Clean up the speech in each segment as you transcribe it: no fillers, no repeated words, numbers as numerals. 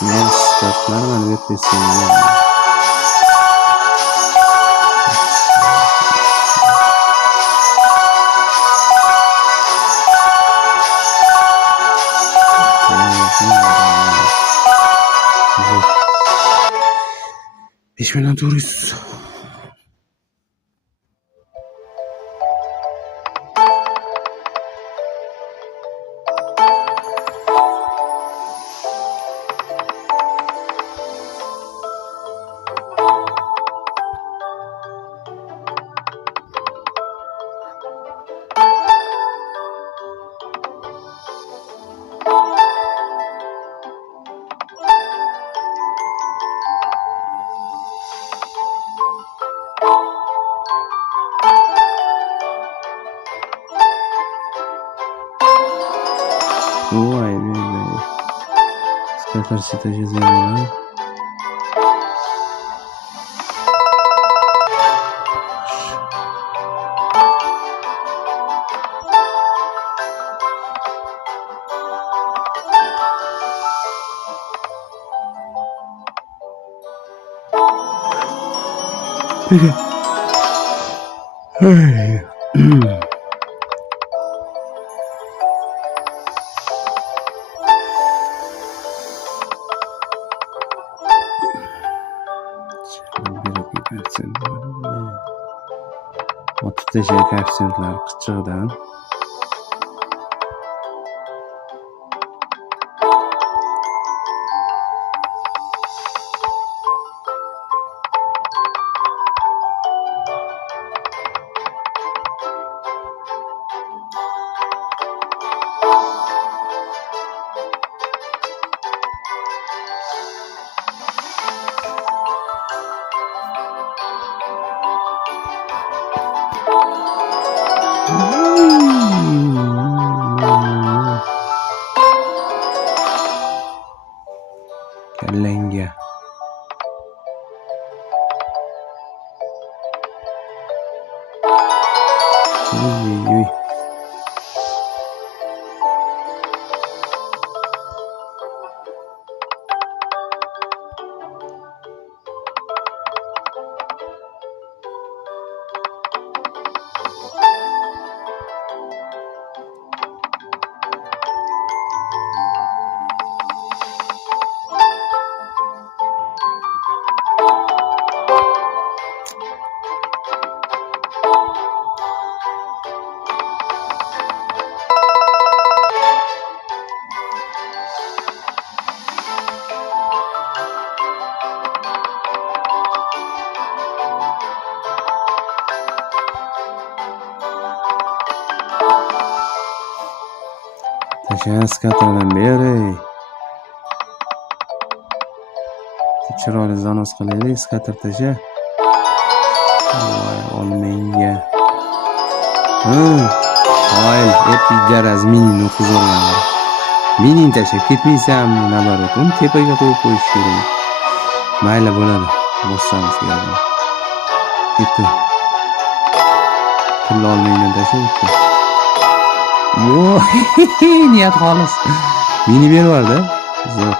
Men startlarman deb desinlar. $5400. Vay be. Skater sitaji zeynolar. Peki. Hey. O'ttizta koeffitsiyentlar qichig'idan kallangga uy tasha skaterdan beri chiroyli zanos qilaylik. Skater tasha olmayga oyil epi garaz mini o'qizolgan mini tashlab ketmaysanmi? Nabarat uni tepaga qo'yib qo'yish kerak. Mayli bo'ladi, bossamiz kerak. Ketdi. Tilla olmayman tashlabdi. Niyat xolis. Mini bervardi. Zo'r.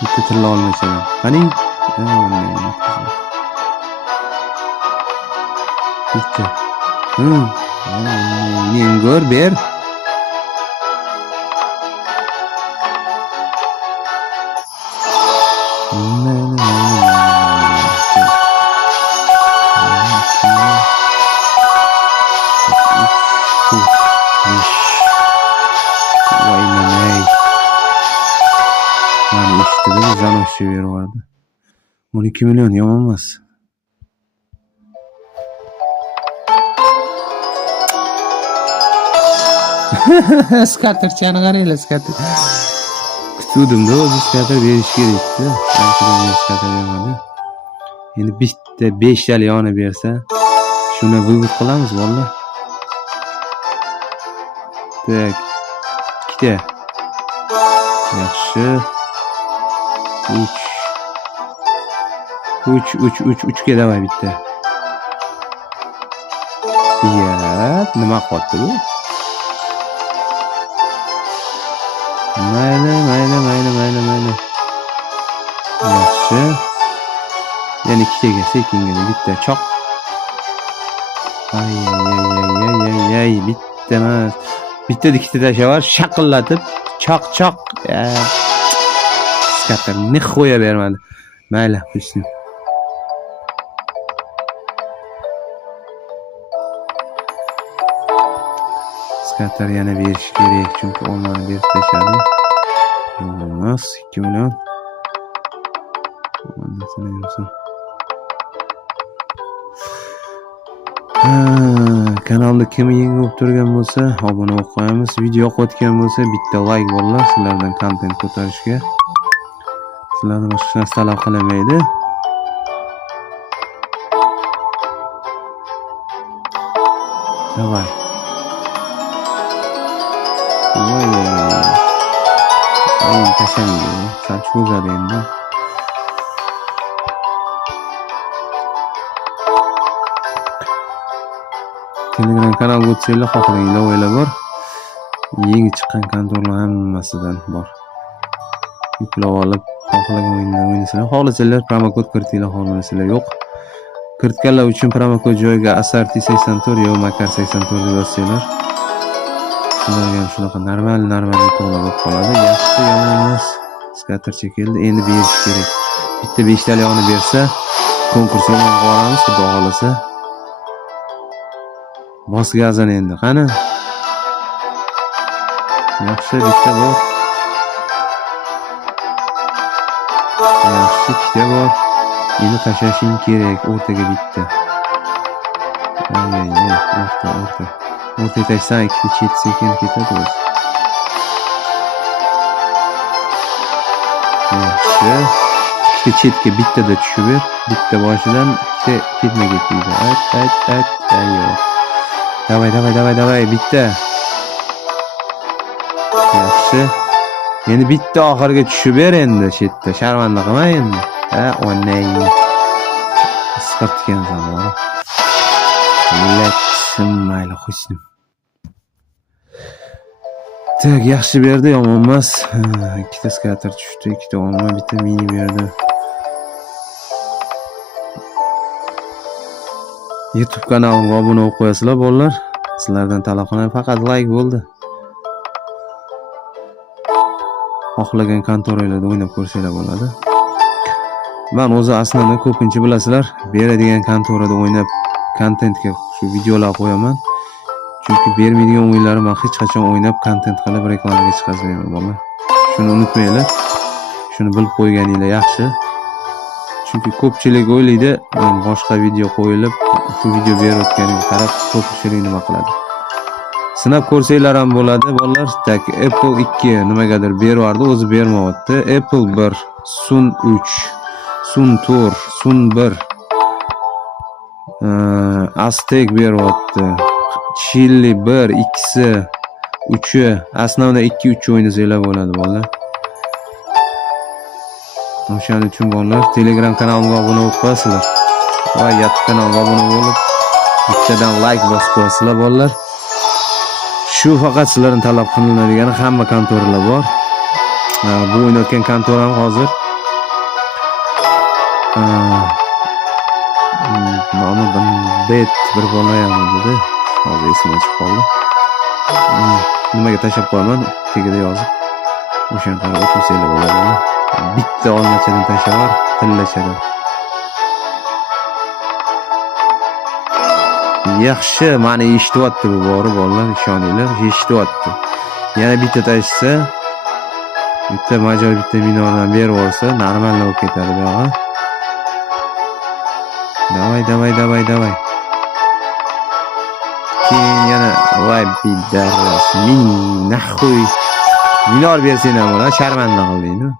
Bitta tilla olmayman. Qaning. Bitta. Yengor ber. Zanoshga bervardi. 12 million yomon emas. Skaterchani qaranglar, skater. Kutuvdim-da, o'zi skater berish kerak-da. Skater bermadi. Endi bitta 5 tali yoni bersa, shuni vывод qilamiz vallahi. Tak. Ikkita. Yaxshi. 3 ga davay bitta. Ya, nima qoldi bu? Yaxshi. Yana ikkitaga sekingina bitta choq. Ay, bitta emas. Bitta ikkita tashavar shaqillatib choq. Skater ne qo'ya bermadi. Mayli, qo'ysin. Skater yana berish kerak, chunki olmani berib tashladi. Olmaz, 2 million. Kanalda kim yangi bo'lib turgan bo'lsa, obuna bo'lib qo'yamiz. Video yoqayotgan bo'lsa, bitta like bo'llar, sizlardan kontent ko'tarishga. Sizlarni boshqa narsa talab qilmaydi. Davay. Voy. Tashamaydi. Sal cho'zadi endi. Telegram kanalga o'tsanglar, xohlanglar o'ylar bor. Yangi chiqqan kontorlar hammasidan bor. Yuklab olib, xohlagan o'yinlarni o'ynasanglar, xohlasanglar promokod kiritinglar, xohlasanglar yo'q. Kiritganlar uchun promokod joyiga Asarti 84 yo Makar 84 deb yozsanglar, sizlarga ham shunaqa normal to'g'ri bo'lib qoladi. Yaxshi, yomon emas. Skater chekildi, endi berish kerak. Bitta 5 talyonni bersa, konkursga boramiz, xudo xolasa. Bos gazini endi, qani? Yaxshi, bitta bor. Yaxshi, ikkita bor. Endi tashlashing kerak, o'rtaga bitta. O'rta. O'rta tashsan, ikkita chet sekin ketadi o'zi. Yaxshi. Ikkita chetga bittada tushib ber. Bitta boshidan ikkita ketma-ket deydi. Ayyo. Davay, bitta. Yaxshi. Endi bitta oxirga tushib ber endi chetda. Sharmanda qilma endi. O'ynay. Isqirtgan zamon. Letsim mayli qo'ysin. Tak, yaxshi berdi, yomon emas. Ikkita skater tushdi, ikkita olma, bitta mini berdi. YouTube kanalimga obuna bo'lib qo'yasizlar, bolalar. Sizlardan talab qilaman, faqat like bo'ldi. Xohlagan kontorlarda o'ynab ko'rsanglar bo'ladi. Men o'zi aslida ko'pincha bilasizlar, beradigan kontorada o'ynab kontentga shu videolar qo'yaman. Chunki bermaydigan o'yinlarni men hech qachon o'ynab kontent qilib reklamaga chiqazmayman, bolalar. Shuni unutmanglar. Shuni bilib qo'yganinglar yaxshi. Chunki ko'pchilik o'ylaydi, boshqa video qo'yilib, shu video berayotganiga qarab ko'pchilik nima qiladi. Sinab ko'rsanglar ham bo'ladi, bolalar. Tak, Apple 2 nimagadir berardi, o'zi bermayapti. Apple 1, Sun 3, Sun 4, Sun 1. Aztek beryapti. Chili 1, ikkisi, 3. Основной 2-3 o'ynasanglar bo'ladi, bolalar. O'shaning uchun bolalar, Telegram kanalimga obuna bo'lib qo'yasizlar. Va YouTube kanaliga obuna bo'lib, bittadan like bosib qo'yasizlar, bolalar. Shu faqat sizlarning talab qilinadigan hamma kontorlar bor. Bu o'ynayotgan kontoram hozir nomi bet bir bola ham dedi. Hozir esimga chiqib qoldi. Nimaga tashlab qo'yaman, tagida yozib. O'shani qarab o'tirsanglar bo'ladi. Bitta olmachadan tashlab, tillachadan. Yaxshi, meni eshityapti bu bori bolalar, ishoninglar, eshityapti. Yana bitta tashsa, bitta major bitta minordan berib olsa, normal bo'lib ketadi bu yo'q. Davay. Keyin yana voy bidaras, naxuy. Minor bersang ham bo'lar, sharmanda qildingmi?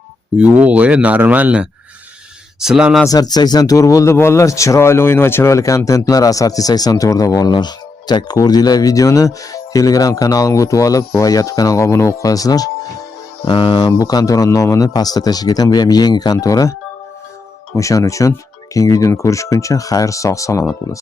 Yo'q, normalni. Sizlarning Asarti 84 bo'ldi bolalar. Chiroyli o'yin va chiroyli kontentlar Asarti 84 da bolalar. Tak, ko'rdinglar videoni. Telegram kanalimga o'tib olib va YouTube kanaliga obuna bo'lib qo'yasizlar. Bu kontoraning nomini pastda tashlab ketaman. Bu ham yangi kontora. O'shaning uchun keyingi videoni ko'rishguncha xayr, sog' salomat bo'lasiz.